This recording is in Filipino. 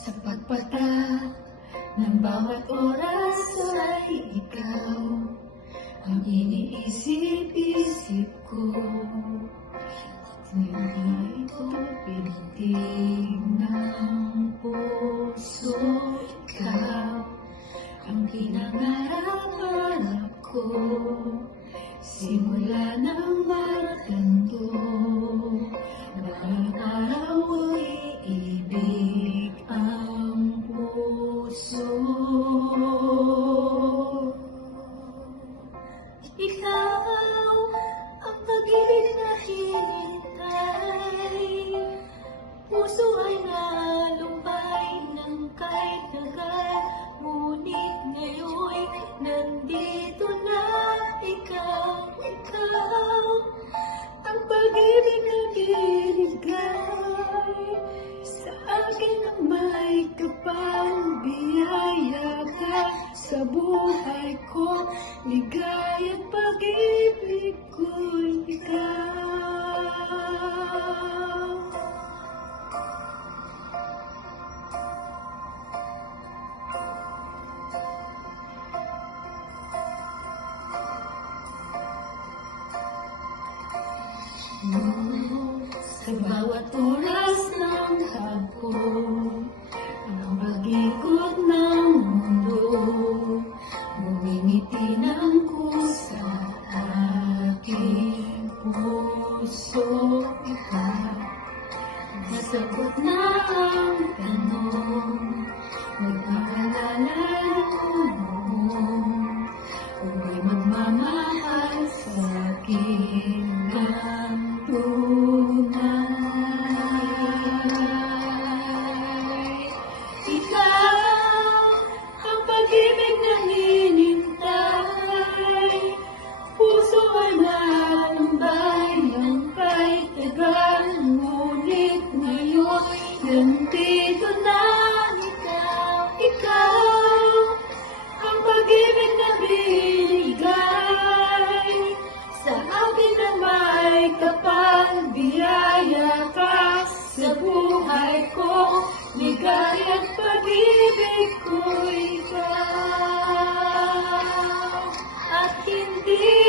Sa pagpatak ng bawat oras ay ikaw ang iniisip-isip ko. Hindi ito pintig ng puso. Ikaw ang pinangarap ko simula ng magtanto. Bawat araw ay ibig ang puso. Ikaw ang pag-ibig na hinintay. Puso ay nalumpay ng kahit tagal. Ngunit ngayon'y nandito na ikaw. Ikaw ang pag-ibig na binigay sa akin ng may kapal. Biyaya ka sa buhay ko, ligaya at pag-ibig ko'y ikaw. Sa bawat oras ng hapon, ang pag-ikot ng mundo, bumingiti ng kusa aking puso. Ikaw, nasagot na ang tanong, nagpapalala mo, kung may magmamahal sa aking tunay. Ikaw ang pag-ibig na hinintay. Puso ay malumbay ng kahit tagal. Ngunit ngayon nandito na ikaw. Ikaw ang pag-ibig na binigay sa akin na may kapal. Biyaya ka sa buhay ko, ligaya at pag-ibig ko ikaw. At hindi